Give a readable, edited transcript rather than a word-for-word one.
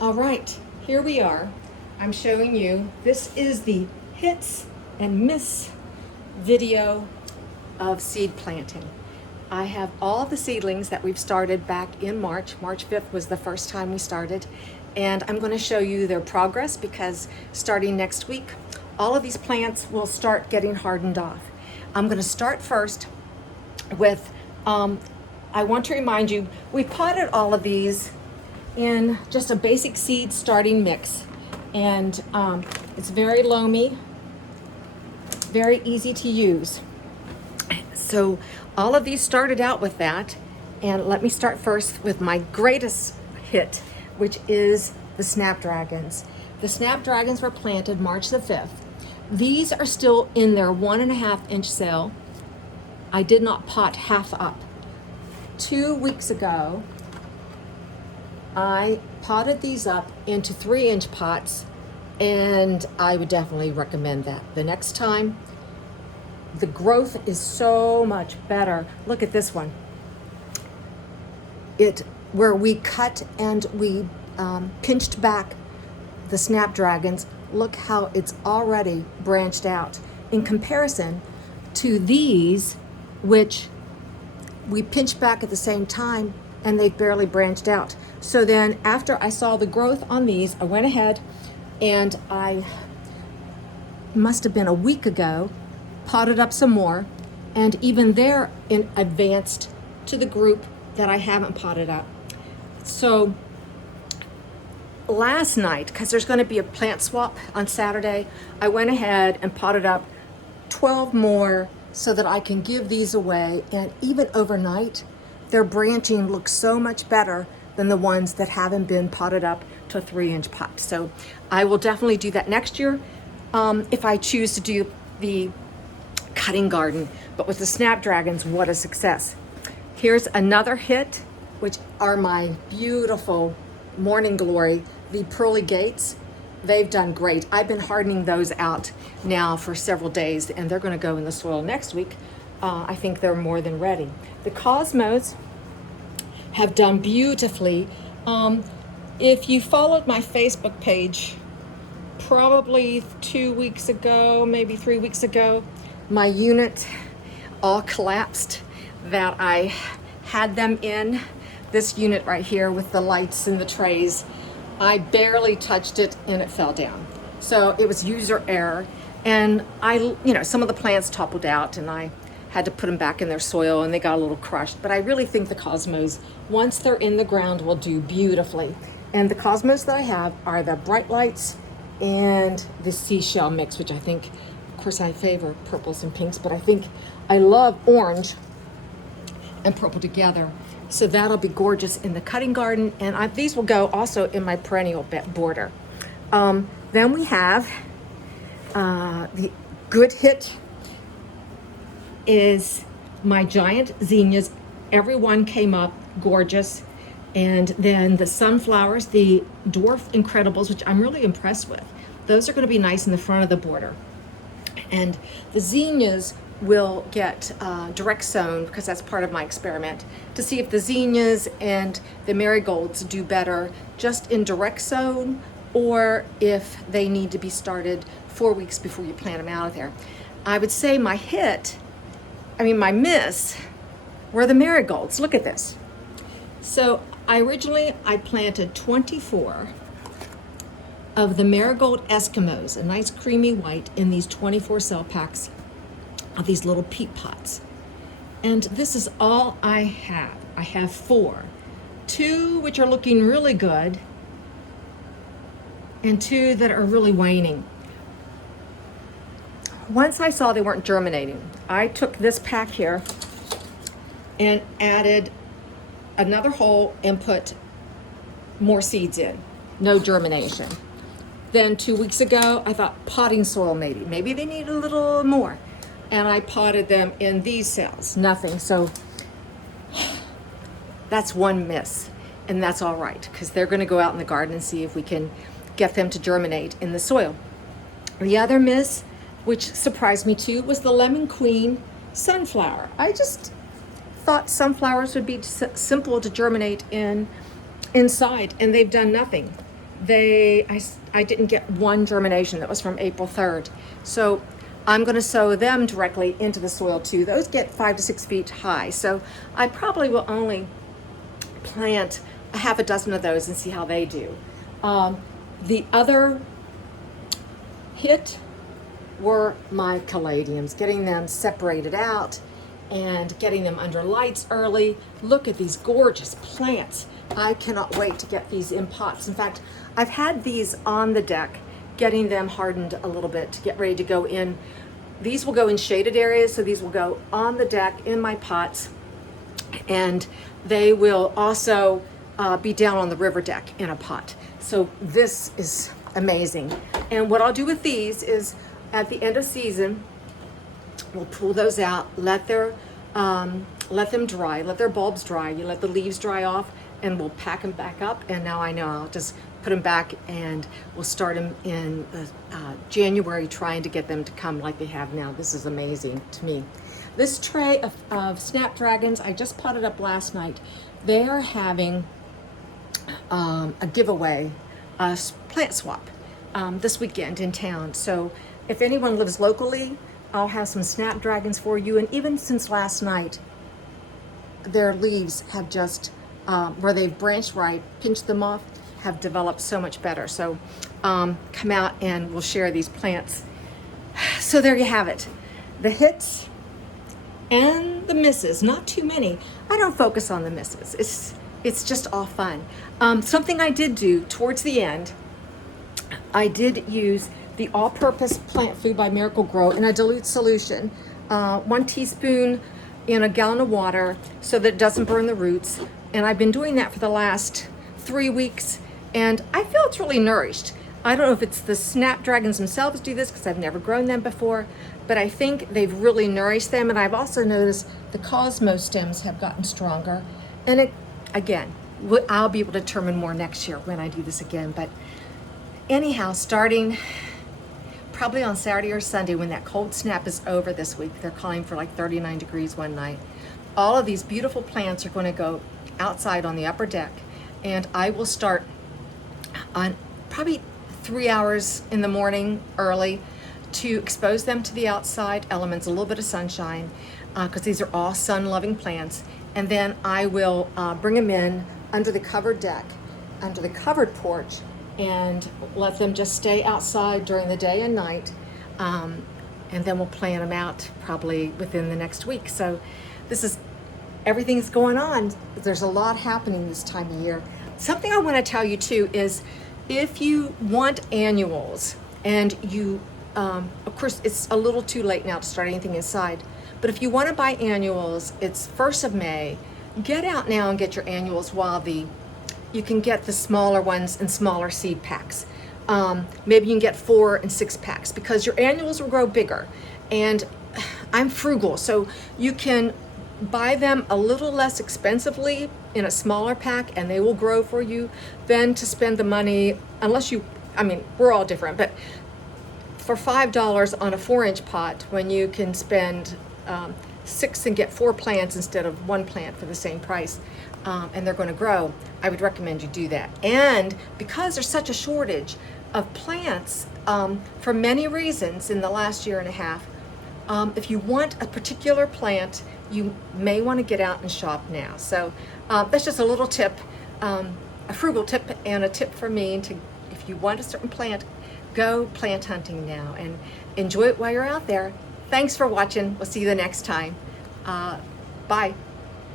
All right, here we are. I'm showing you, this is the hits and miss video of seed planting. I have all the seedlings that we've started back in March. March 5th was the first time we started. And I'm going to show you their progress because starting next week, all of these plants will start getting hardened off. I'm going to start first with, I want to remind you, we potted all of these in just a basic seed starting mix. And it's very loamy, very easy to use. So all of these started out with that. And let me start first with my greatest hit, which is the snapdragons. The snapdragons were planted March the 5th. These are still in their 1.5-inch cell. I did not pot half up. 2 weeks ago, I potted these up into 3-inch pots, and I would definitely recommend that. The next time, the growth is so much better. Look at this one. Where we cut and we pinched back the snapdragons, look how it's already branched out in comparison to these, which we pinched back at the same time and they've barely branched out. So then after I saw the growth on these, I went ahead and I must have been a week ago, potted up some more, and even they're in advanced to the group that I haven't potted up. So last night, because there's going to be a plant swap on Saturday, I went ahead and potted up 12 more so that I can give these away. And even overnight, their branching looks so much better than the ones that haven't been potted up to a 3-inch pot. So I will definitely do that next year if I choose to do the cutting garden. But with the snapdragons, what a success. Here's another hit, which are my beautiful Morning Glory, the pearly gates. They've done great. I've been hardening those out now for several days, and they're going to go in the soil next week. I think they're more than ready. The cosmos have done beautifully. If you followed my Facebook page, probably 2 weeks ago, maybe 3 weeks ago, my unit all collapsed that I had them in. This unit right here with the lights and the trays, I barely touched it and it fell down. So it was user error. And some of the plants toppled out and I had to put them back in their soil and they got a little crushed. But I really think the cosmos, once they're in the ground, will do beautifully. And the cosmos that I have are the bright lights and the seashell mix, which I think, of course, I favor purples and pinks, but I think I love orange and purple together. So that'll be gorgeous in the cutting garden. And these will go also in my perennial border. Then we have the good hit is my giant zinnias. Everyone came up gorgeous. And then the sunflowers, the dwarf incredibles, which I'm really impressed with. Those are going to be nice in the front of the border. And the zinnias will get direct sown because that's part of my experiment to see if the zinnias and the marigolds do better just in direct sown or if they need to be started 4 weeks before you plant them out of there. I would say my miss were the marigolds. Look at this. So I planted 24 of the marigold Eskimos, a nice creamy white, in these 24 cell packs of these little peat pots. And this is all I have. I have 4. 2 which are looking really good and 2 that are really waning. Once I saw they weren't germinating, I took this pack here and added another hole and put more seeds in. No germination. Then 2 weeks ago, I thought potting soil maybe they need a little more. And I potted them in these cells, nothing. So that's one miss, and that's all right, because they're going to go out in the garden and see if we can get them to germinate in the soil. The other miss, which surprised me too, was the Lemon Queen sunflower. I just thought sunflowers would be simple to germinate inside, and they've done nothing. I didn't get one germination that was from April 3rd. So I'm going to sow them directly into the soil too. Those get 5 to 6 feet high. So I probably will only plant a half a dozen of those and see how they do. The other hit were my caladiums, getting them separated out and getting them under lights early. Look at these gorgeous plants. I cannot wait to get these in pots. In fact, I've had these on the deck, getting them hardened a little bit to get ready to go in. These will go in shaded areas, so these will go on the deck in my pots, and they will also be down on the river deck in a pot. So this is amazing. And what I'll do with these is at the end of season, we'll pull those out, let them dry, let their bulbs dry. You let the leaves dry off, and we'll pack them back up. And now I know I'll just put them back, and we'll start them in January, trying to get them to come like they have now. This is amazing to me. This tray of snapdragons, I just potted up last night. They are having a giveaway, a plant swap this weekend in town. So if anyone lives locally, I'll have some snapdragons for you. And even since last night, their leaves have just, where they've branched where I pinched them off, have developed so much better. So come out and we'll share these plants. So there you have it. The hits and the misses, not too many. I don't focus on the misses. It's just all fun. Something I did do towards the end, I did use the all-purpose plant food by Miracle Grow in a dilute solution, 1 teaspoon in a gallon of water so that it doesn't burn the roots. And I've been doing that for the last 3 weeks, and I feel it's really nourished. I don't know if it's the snapdragons themselves do this because I've never grown them before, but I think they've really nourished them. And I've also noticed the cosmos stems have gotten stronger. And again, I'll be able to determine more next year when I do this again. But anyhow, starting probably on Saturday or Sunday when that cold snap is over this week, they're calling for like 39 degrees one night. All of these beautiful plants are going to go outside on the upper deck, and I will start on probably 3 hours in the morning early to expose them to the outside elements, a little bit of sunshine, because these are all sun-loving plants. And then I will bring them in under the covered deck, under the covered porch, and let them just stay outside during the day and night. And then we'll plant them out probably within the next week. So everything's going on. There's a lot happening this time of year. Something I want to tell you too is if you want annuals, and you, of course, it's a little too late now to start anything inside, but if you want to buy annuals, it's 1st of May. Get out now and get your annuals while you can get the smaller ones in smaller seed packs. Maybe you can get 4 and 6 packs because your annuals will grow bigger. And I'm frugal, so you can buy them a little less expensively in a smaller pack, and they will grow for you than to spend the money, we're all different, but for $5 on a 4-inch pot when you can spend 6 and get 4 plants instead of 1 plant for the same price, and they're going to grow, I would recommend you do that. And because there's such a shortage of plants for many reasons in the last year and a half, if you want a particular plant, you may want to get out and shop now. So that's just a little tip, a frugal tip, and a tip for me if you want a certain plant, go plant hunting now and enjoy it while you're out there. Thanks for watching. We'll see you the next time. Bye.